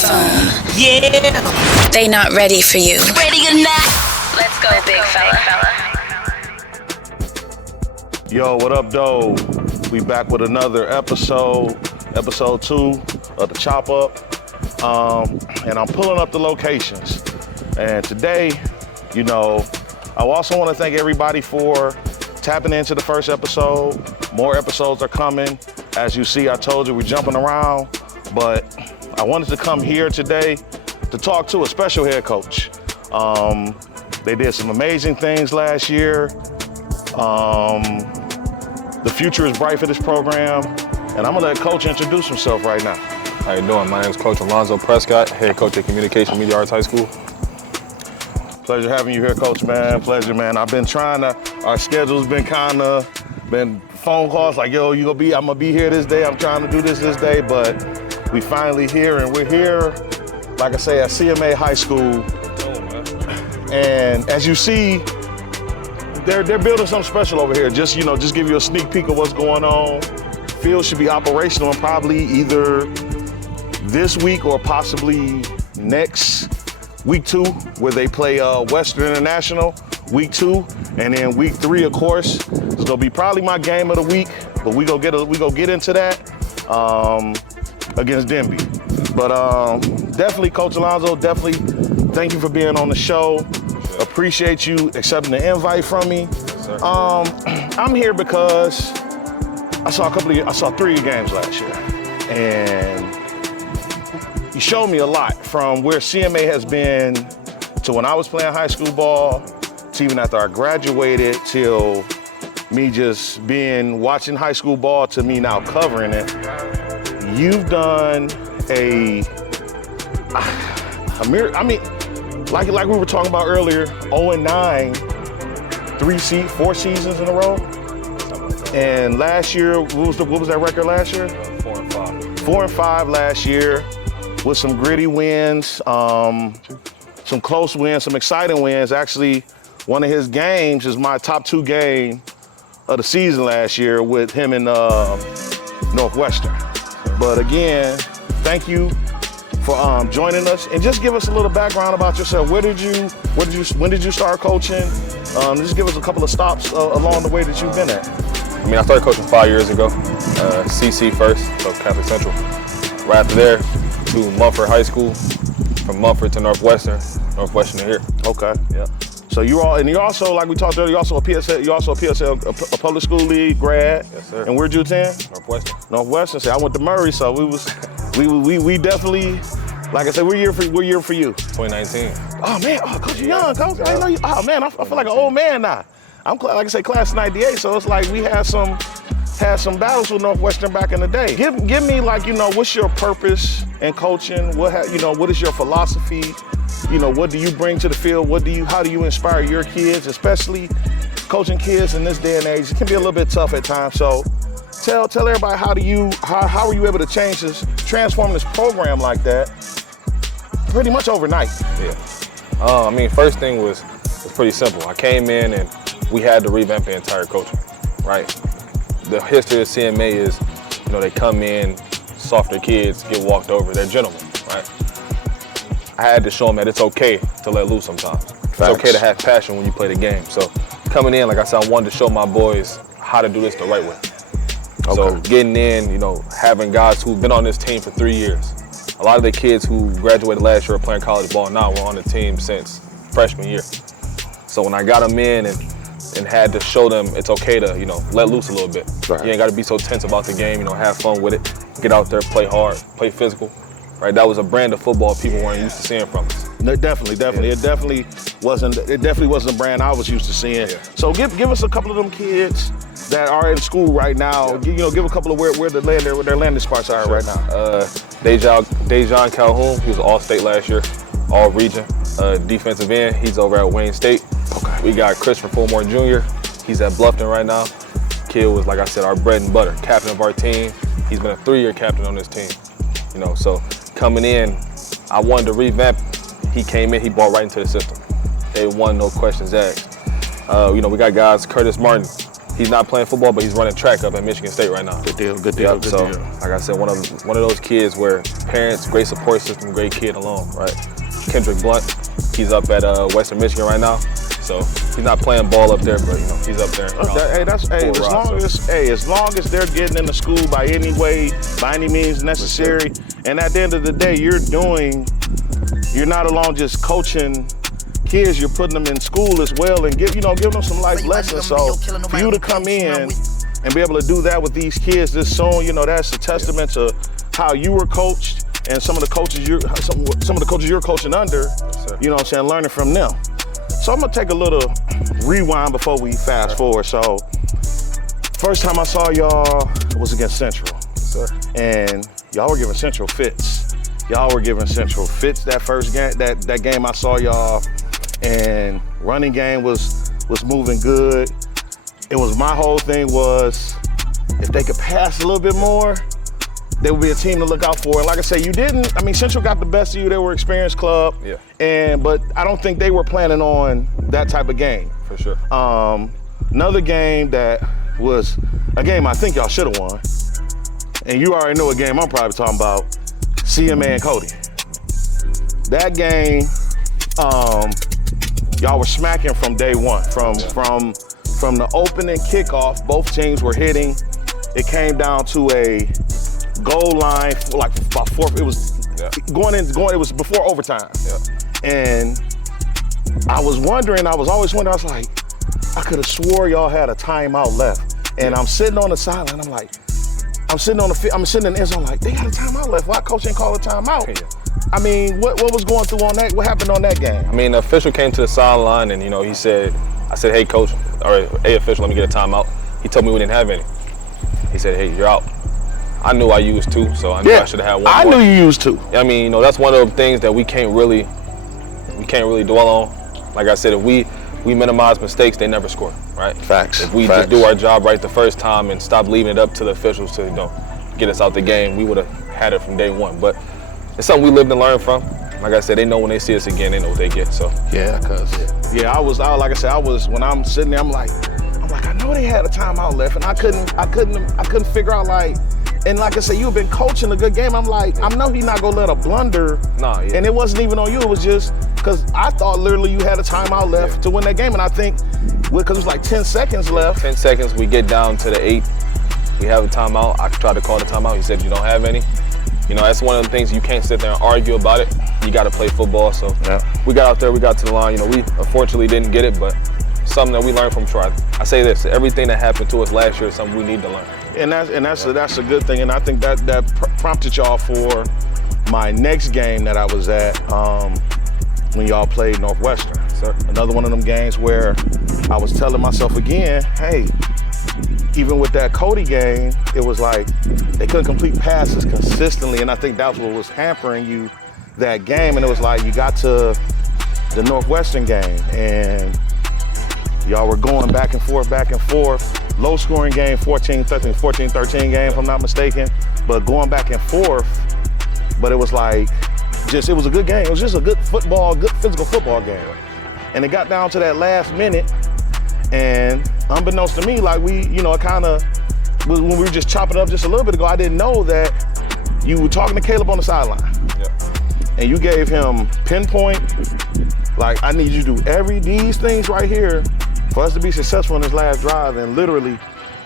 phone. Yeah. They not ready for you. Ready or not? Let's go, big fella. Yo, what up, though? We back with another episode 2 of the Chop Up. And I'm pulling up the locations. And today, I also want to thank everybody for tapping into the first episode. More episodes are coming. As you see, I told you we're jumping around, but I wanted to come here today to talk to a special head coach. They did some amazing things last year. The future is bright for this program, and I'm gonna let Coach introduce himself right now. How you doing? My name is Coach Olonzo Prescott, head coach at Communication Media Arts High School. Pleasure having you here, Coach, man. Pleasure, man. I've been our schedule's been been phone calls like, yo, I'm gonna be here this day. I'm trying to do this day, but we finally here, and we're here, like I say, at CMA High School. And as you see, they're building something special over here. Just give you a sneak peek of what's going on. Field should be operational and probably either this week or possibly next week 2, where they play Western International, week 2, and then week 3, of course, is gonna be probably my game of the week. But we go get into that against Denby. But definitely, Coach Olonzo, definitely thank you for being on the show. Sure. Appreciate you accepting the invite from me. Yes, I'm here because I saw 3 of your games last year, and you showed me a lot from where CMA has been to when I was playing high school ball, to even after I graduated, till me just watching high school ball, to me now covering it. You've done like we were talking about earlier, 0-9, 4 seasons in a row. And last year, what was that record last year? 4-5. 4-5 last year, with some gritty wins, some close wins, some exciting wins. Actually, one of his games is my top 2 game of the season last year with him in Northwestern. But again, thank you for joining us, and just give us a little background about yourself. When did you start coaching? Just give us a couple of stops along the way that you've been at. I started coaching 5 years ago, CC first, so Catholic Central. Right after there, to Mumford High School, from Mumford to Northwestern to here. Okay. Yeah. So you're also, like we talked earlier, you're also a PSL, a public school league grad. Yes, sir. And where'd you attend? Northwestern. See, I went to Murray, so we definitely, like I said, we're year for you. 2019. Oh man, Coach, you young, Coach. I didn't know you. Oh man, I feel like an old man now. I'm like I say, class of '98, so it's like we had some battles with Northwestern back in the day. Give me what's your purpose in coaching? What is your philosophy? What do you bring to the field? How do you inspire your kids, especially coaching kids in this day and age? It can be a little bit tough at times. So tell everybody how were you able to transform this program like that pretty much overnight? Yeah. First thing was pretty simple. I came in and we had to revamp the entire coaching, right? The history of CMA is, they come in, softer kids get walked over, they're gentlemen, right? I had to show them that it's okay to let loose sometimes. Facts. It's okay to have passion when you play the game. So coming in, like I said, I wanted to show my boys how to do this the right way. Okay. So getting in, having guys who've been on this team for 3 years. A lot of the kids who graduated last year are playing college ball now were on the team since freshman year. So when I got them in and had to show them it's okay to, let loose a little bit. Right. You ain't got to be so tense about the game, have fun with it. Get out there, play hard, play physical. Right, that was a brand of football people weren't used to seeing from us. No, definitely. Yeah. It definitely wasn't a brand I was used to seeing. Yeah. So give us a couple of them kids that are in school right now. Yeah. Give a couple of where their landing spots are right now. Dejan Calhoun, he was All-State last year, All-Region. Defensive end, he's over at Wayne State. Okay. We got Christopher Fulmore Jr., he's at Bluffton right now. Kid was, like I said, our bread and butter, captain of our team. He's been a 3-year captain on this team. So coming in, I wanted to revamp. He came in, he bought right into the system. Day one, no questions asked. We got guys, Curtis Martin, he's not playing football, but he's running track up at Michigan State right now. Good deal. Yep, so, like I said, one of those kids where parents, great support system, great kid alone, right? Kendrick Blunt, he's up at Western Michigan right now. So he's not playing ball up there, but he's up there. As long as they're getting into school by any means necessary, and at the end of the day, you're not alone just coaching kids, you're putting them in school as well and giving them some life lessons. So for you to come in and be able to do that with these kids this soon, that's a testament to how you were coached and some of the coaches you're coaching under, learning from them. So I'm gonna take a little rewind before we fast forward. So first time I saw y'all was against Central. Yes, sir. And y'all were giving Central fits. That first game, that game I saw y'all, and running game was moving good. It was my whole thing was if they could pass a little bit more, they would be a team to look out for. And like I say, Central got the best of you. They were experienced club. Yeah. But I don't think they were planning on that type of game. For sure. Another game that was a game I think y'all should have won. And you already know what game I'm probably talking about. CMA and Cody. That game, y'all were smacking from day one. From the opening kickoff, both teams were hitting. It came down to a goal line, like about fourth. It was It was before overtime. Yeah. And I was always wondering. I was like, I could have swore y'all had a timeout left. And I'm sitting on the sideline. I'm sitting in the end zone. Like, they got a timeout left. Why coach didn't call a timeout? Yeah. What was going through on that? What happened on that game? The official came to the sideline and I said, hey coach, or hey official, let me get a timeout. He told me we didn't have any. He said, hey, you're out. I knew I used two, so I knew I should have had one more. I knew you used two. That's one of the things that we can't really dwell on. Like I said, if we minimize mistakes, they never score, right? Facts. If we just do our job right the first time and stop leaving it up to the officials to get us out the game, we would have had it from day one. But it's something we lived and learned from. Like I said, they know when they see us again, they know what they get. So when I'm sitting there, I'm like, I know they had a timeout left, and I couldn't figure out and like I said, you've been coaching a good game. I'm like, I know he's not gonna let a blunder. And it wasn't even on you. It was just because I thought literally you had a timeout left to win that game, and I think because it was like 10 seconds left. 10 seconds, we get down to the 8. We have a timeout. I tried to call the timeout. He said you don't have any. That's one of the things you can't sit there and argue about it. You got to play football. So we got out there, we got to the line. We unfortunately didn't get it, but something that we learned from try. I say this: everything that happened to us last year is something we need to learn. And that's a good thing. And I think that prompted y'all for my next game that I was at when y'all played Northwestern. Sir. Another one of them games where I was telling myself again, hey, even with that Cody game, it was like they couldn't complete passes consistently, and I think that's what was hampering you that game. And it was like you got to the Northwestern game, and y'all were going back and forth. Low-scoring game, 14-13 game, if I'm not mistaken, but going back and forth. But it was like, it was a good game. It was just a good physical football game. And it got down to that last minute, and unbeknownst to me, like it kind of was when we were just chopping it up just a little bit ago, I didn't know that you were talking to Caleb on the sideline. Yeah. And you gave him pinpoint, like, I need you to do these things right here for us to be successful in this last drive. And literally,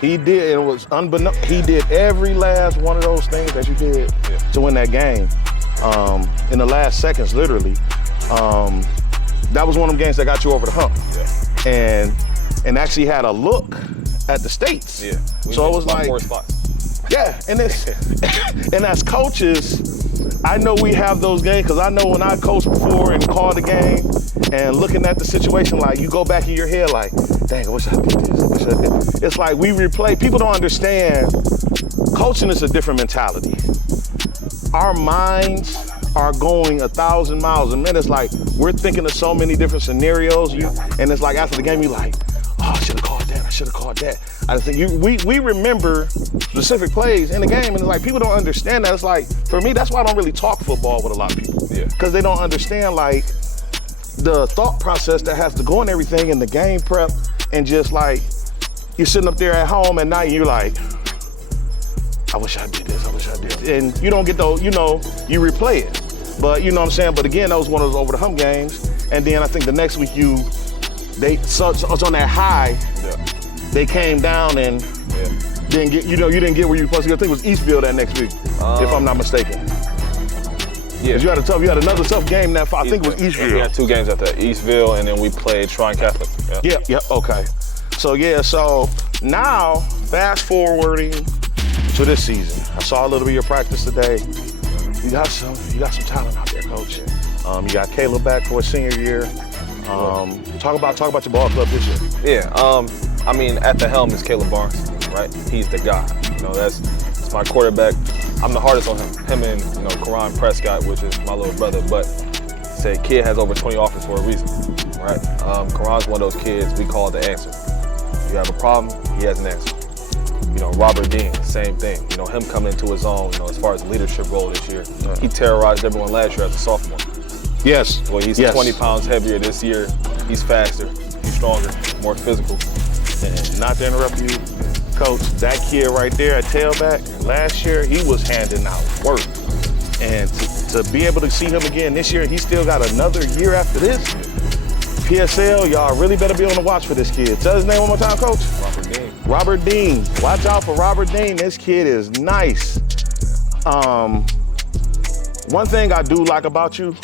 he did, and it was unbeknownst, he did every last one of those things that you did to win that game in the last seconds, literally. That was one of them games that got you over the hump. Yeah. And actually had a look at the states. Yeah. So it was like, 4 spots. Yeah, and as coaches, I know we have those games, because I know when I coached before and called the game and looking at the situation, like, you go back in your head like, dang, I wish I did this. It's like we replay. People don't understand. Coaching is a different mentality. Our minds are going 1,000 miles a minute. It's like we're thinking of so many different scenarios. And it's like after the game, you're like, oh, I should have called that. I should have called that. I think we remember specific plays in the game, and it's like people don't understand that. It's like, for me, that's why I don't really talk football with a lot of people. Yeah. Because they don't understand like the thought process that has to go in everything in the game prep, and just like you're sitting up there at home at night and you're like, I wish I did this, I wish I did this. And you don't get those, you replay it. But you know what I'm saying? But again, that was one of those over the hump games. And then I think the next week so it's on that high, they came down and didn't get, you didn't get where you were supposed to go. I think it was Eastville that next week, if I'm not mistaken. Yeah. You had another tough game that I think it was Eastville. We had 2 games after Eastville, and then we played Shrine Catholic. Okay. So now fast forwarding to this season. I saw a little bit of your practice today. You got some talent out there, Coach. You got Caleb back for his senior year. Talk about your ball club this year. Yeah. I mean, at the helm is Caleb Barnes, right? He's the guy. That's my quarterback. I'm the hardest on him. Him and Karan Prescott, which is my little brother. But say kid has over 20 offers for a reason, right? Karan's one of those kids we call the answer. You have a problem, he has an answer. Robert Dean, same thing. Him coming into his own, as far as leadership role this year. He terrorized everyone last year as a sophomore. Yes. Well, he's 20 pounds heavier this year. He's faster, he's stronger, more physical. And not to interrupt you, Coach, that kid right there at tailback, last year, he was handing out work. And to be able to see him again this year, he still got another year after this. PSL, y'all really better be on the watch for this kid. Tell his name one more time, Coach. Robert Dean. Robert Dean. Watch out for Robert Dean. This kid is nice. One thing I do like about you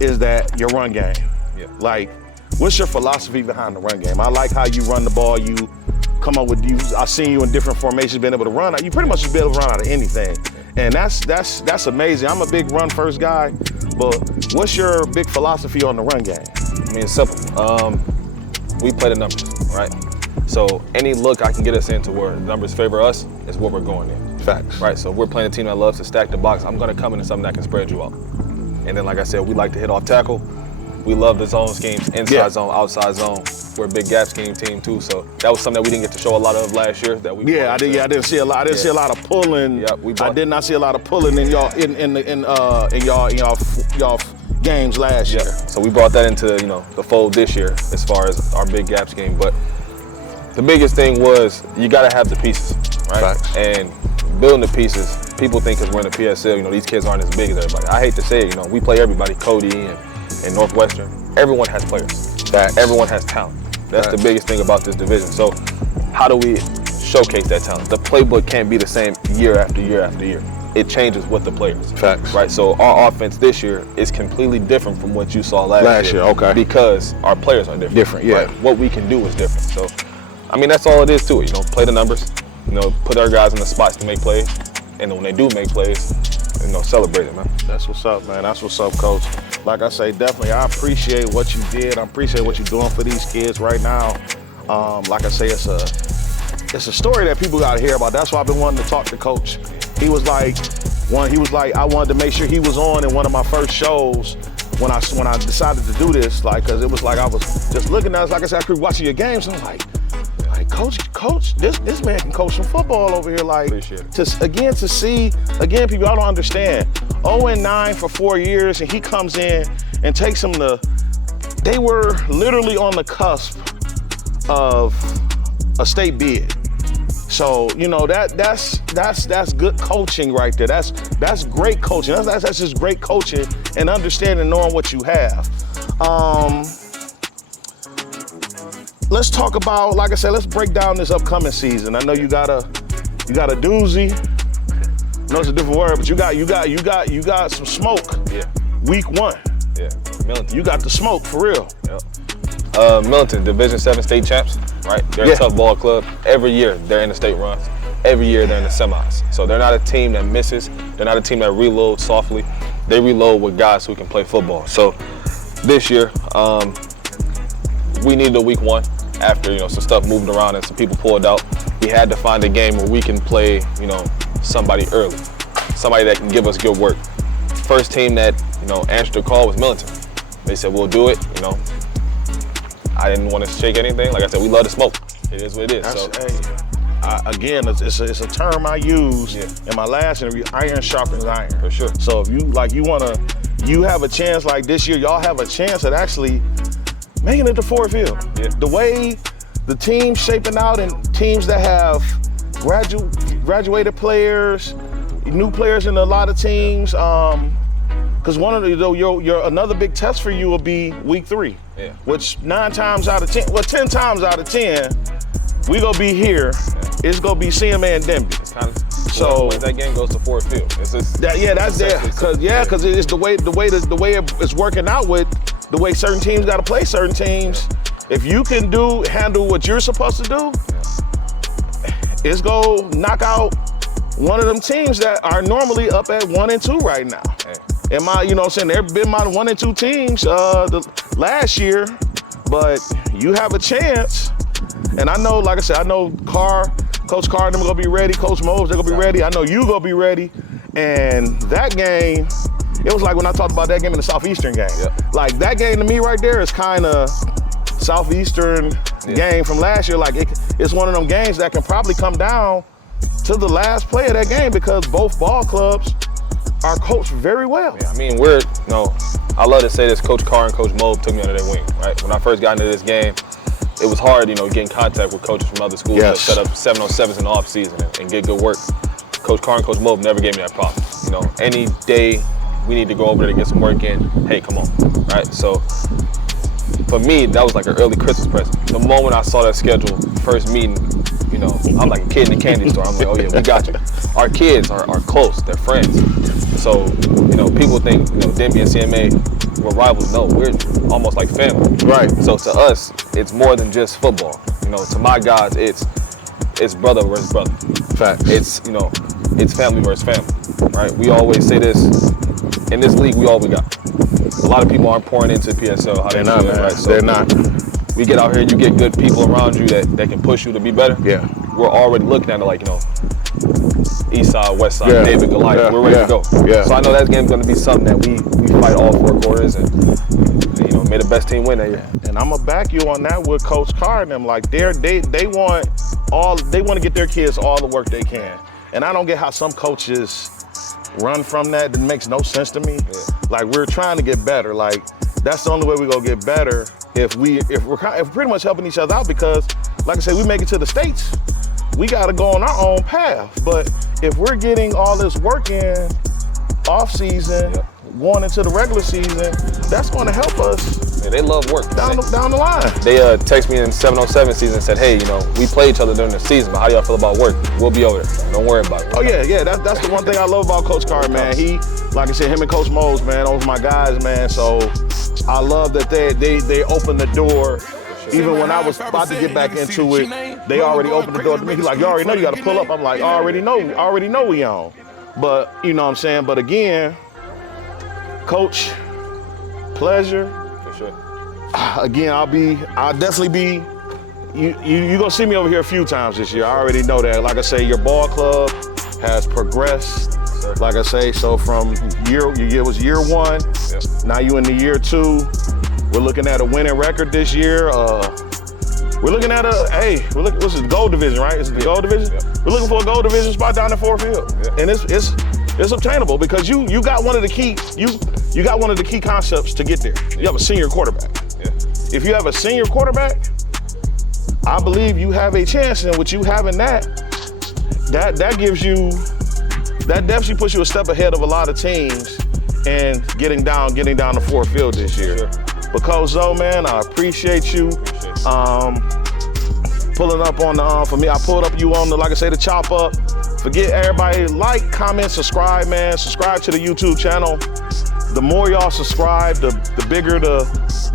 is that your run game. Yeah. Like, what's your philosophy behind the run game? I like how you run the ball. You come up with I've seen you in different formations, being able to run. You pretty much just be able to run out of anything. And that's amazing. I'm a big run first guy, but what's your big philosophy on the run game? I mean, it's simple. We play the numbers, right? So any look I can get us into where the numbers favor us is what we're going in. Facts. Right, so if we're playing a team that loves to stack the box, I'm gonna come into something that can spread you out. And then, like I said, we like to hit off tackle. We love the zone schemes, inside zone, outside zone. We're a big gap scheme team too, so that was something that we didn't get to show a lot of last year. I didn't see a lot. I didn't see a lot of pulling. I did not see a lot of pulling in y'all games last year. So we brought that into the fold this year as far as our big gap scheme. But the biggest thing was you got to have the pieces, right? Facts. And building the pieces. People think because we're in the PSL, these kids aren't as big as everybody. I hate to say it, we play everybody. Cody and Northwestern. Everyone has players. Everyone has talent. That's the biggest thing about this division. So how do we showcase that talent? The playbook can't be the same year after year after year. It changes with the players. Facts. Right, so our offense this year is completely different from what you saw last year. Okay. Because our players are different. Different, yeah. Right? What we can do is different. So, I mean, that's all it is to it. Play the numbers, put our guys in the spots to make plays. And then when they do make plays, celebrate it, man. That's what's up, man. That's what's up, Coach. Like I say, definitely, I appreciate what you did. I appreciate what you're doing for these kids right now. Like I say, it's a story that people got to hear about. That's why I've been wanting to talk to Coach. He was like, I wanted to make sure he was on in one of my first shows when I decided to do this, because it was like I was just looking at it. Like I said, I could watch your games, and I'm like, Coach, this man can coach some football over here. Like, appreciate it. To see, people, I don't understand. 0-9 for 4 years, and he comes in and takes them they were literally on the cusp of a state bid. So, that's good coaching right there. That's great coaching. That's just great coaching and understanding, knowing what you have. Let's talk about, like I said, let's break down this upcoming season. I know you got a doozy. I know it's a different word, but you got some smoke. Yeah. Week 1. Yeah. Millington. You got the smoke for real. Yep. Millington, Division 7 state champs, right? They're a tough ball club. Every year they're in the state runs. Every year they're in the semis. So they're not a team that misses. They're not a team that reloads softly. They reload with guys who can play football. So this year, we needed a week 1 after some stuff moved around and some people pulled out. We had to find a game where we can play somebody early, somebody that can give us good work. First team that answered the call was Millington. They said we'll do it. I didn't want to shake anything. Like I said, we love to smoke. It is what it is. Again, it's a term I use in my last interview. Iron sharpens iron. For sure. So if you have a chance like this year, y'all have a chance at actually making it to Ford Field. Yeah. The way the teams shaping out and teams that have graduated players, new players in a lot of teams. Because one of the another big test for you will be week 3, which 9 times out of 10, well 10 times out of 10, we gonna be here. Yeah. It's gonna be CMA and Denby. It's kind of, so that game goes to Ford Field. It's just, that's there. Because it's the way it's working out with the way certain teams got to play certain teams. Yeah. If you can handle what you're supposed to do, it's go knock out one of them teams that are normally up at 1 and 2 right now. Yeah. You know what I'm saying? There been my 1 and 2 teams last year, but you have a chance. And I know, like I said, I know Coach Carr and them gonna be ready. Coach Mose, they're gonna be ready. I know you gonna be ready. And that game, it was like when I talked about that game in the Southeastern game. Yeah. Like that game to me right there is kind of Southeastern game from last year. Like it's one of them games that can probably come down to the last play of that game because both ball clubs are coached very well. Yeah, I mean, I love to say this, Coach Carr and Coach Mobe took me under their wing, right? When I first got into this game, it was hard, get in contact with coaches from other schools that set up 7-on-7s in the off season and get good work. Coach Carr and Coach Mobe never gave me that problem. Any day we need to go over there to get some work in, hey, come on, right? So for me, that was like an early Christmas present. The moment I saw that schedule, first meeting, I'm like a kid in the candy store. I'm like, oh yeah, we got you. Our kids are close, they're friends. So, people think, Denby and CMA, we're rivals. No, we're almost like family. Right. So to us, it's more than just football. To my guys, it's brother versus brother. Fact. It's family versus family, right? We always say this, in this league, we all we got. A lot of people aren't pouring into PSL how they're not, man. Right? So they're not. We get out here, you get good people around you that can push you to be better. Yeah. We're already looking at it like, East side, West side, David, Goliath, we're ready to go. Yeah. So I know that game's gonna be something that we fight all 4 quarters and may the best team win that year. And I'm gonna back you on that with Coach Carr and them. Like they want to get their kids all the work they can. And I don't get how some coaches run from that. That makes no sense to me. Yeah. Like we're trying to get better. Like that's the only way we're gonna get better if we're pretty much helping each other out because, like I said, we make it to the States. We gotta go on our own path. But if we're getting all this work in off season, going into the regular season, that's gonna help us. Yeah, they love work. Down the line. They text me in 7-on-7 season and said, hey, we play each other during the season, but how do y'all feel about work? We'll be over there. Don't worry about it. Oh yeah, that's the one thing I love about Coach Carr, man. He, like I said, him and Coach Mose, man, those are my guys, man. So I love that they opened the door. Even when I was about to get back into it, they already opened the door to me. He's like, you already know you got to pull up. I'm like, I already know we on. But, you know what I'm saying? But again, Coach, pleasure. For sure. Again, I'll definitely be, you gonna see me over here a few times this year. I already know that. Like I say, your ball club has progressed. Sure. Like I say, so from it was year 1, now you in the year 2. We're looking at a winning record this year. We're looking at what's the gold division, right? Is it the gold division? Yeah. We're looking for a gold division spot down in Ford Field. Yeah. And it's obtainable because you got one of the key, you got one of the key concepts to get there. You have a senior quarterback. Yeah. If you have a senior quarterback, I believe you have a chance, and with you having that gives you, that definitely puts you a step ahead of a lot of teams and getting down to Ford Field this year. Sure. Because man, I appreciate you pulling up on for me. I pulled up you on like I say, the chop up. Forget everybody, like, comment, subscribe, man. Subscribe to the YouTube channel. The more y'all subscribe, the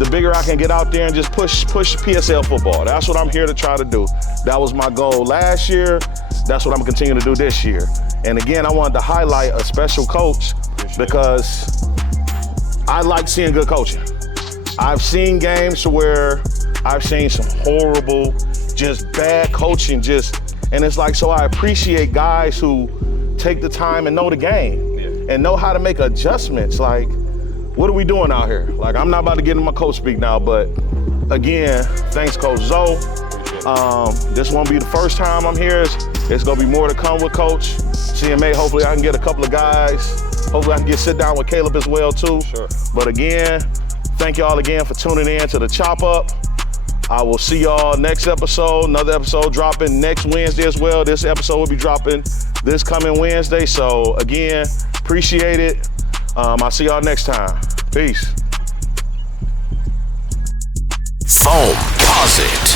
bigger I can get out there and just push PSL football. That's what I'm here to try to do. That was my goal last year. That's what I'm continuing to do this year. And again, I wanted to highlight a special coach because I like seeing good coaching. I've seen games where I've seen some horrible, just bad coaching, and it's like, so I appreciate guys who take the time and know the game and know how to make adjustments. Like, what are we doing out here? Like, I'm not about to get in my coach speak now, but again, thanks, Coach Zoe. This won't be the first time I'm here. It's gonna be more to come with Coach. CMA, hopefully I can get a couple of guys. Hopefully I can sit down with Caleb as well too. Sure. But again, thank y'all again for tuning in to the Chop Up. I will see y'all next episode. Another episode dropping next Wednesday as well. This episode will be dropping this coming Wednesday. So again, appreciate it. I'll see y'all next time. Peace. Foam Posit.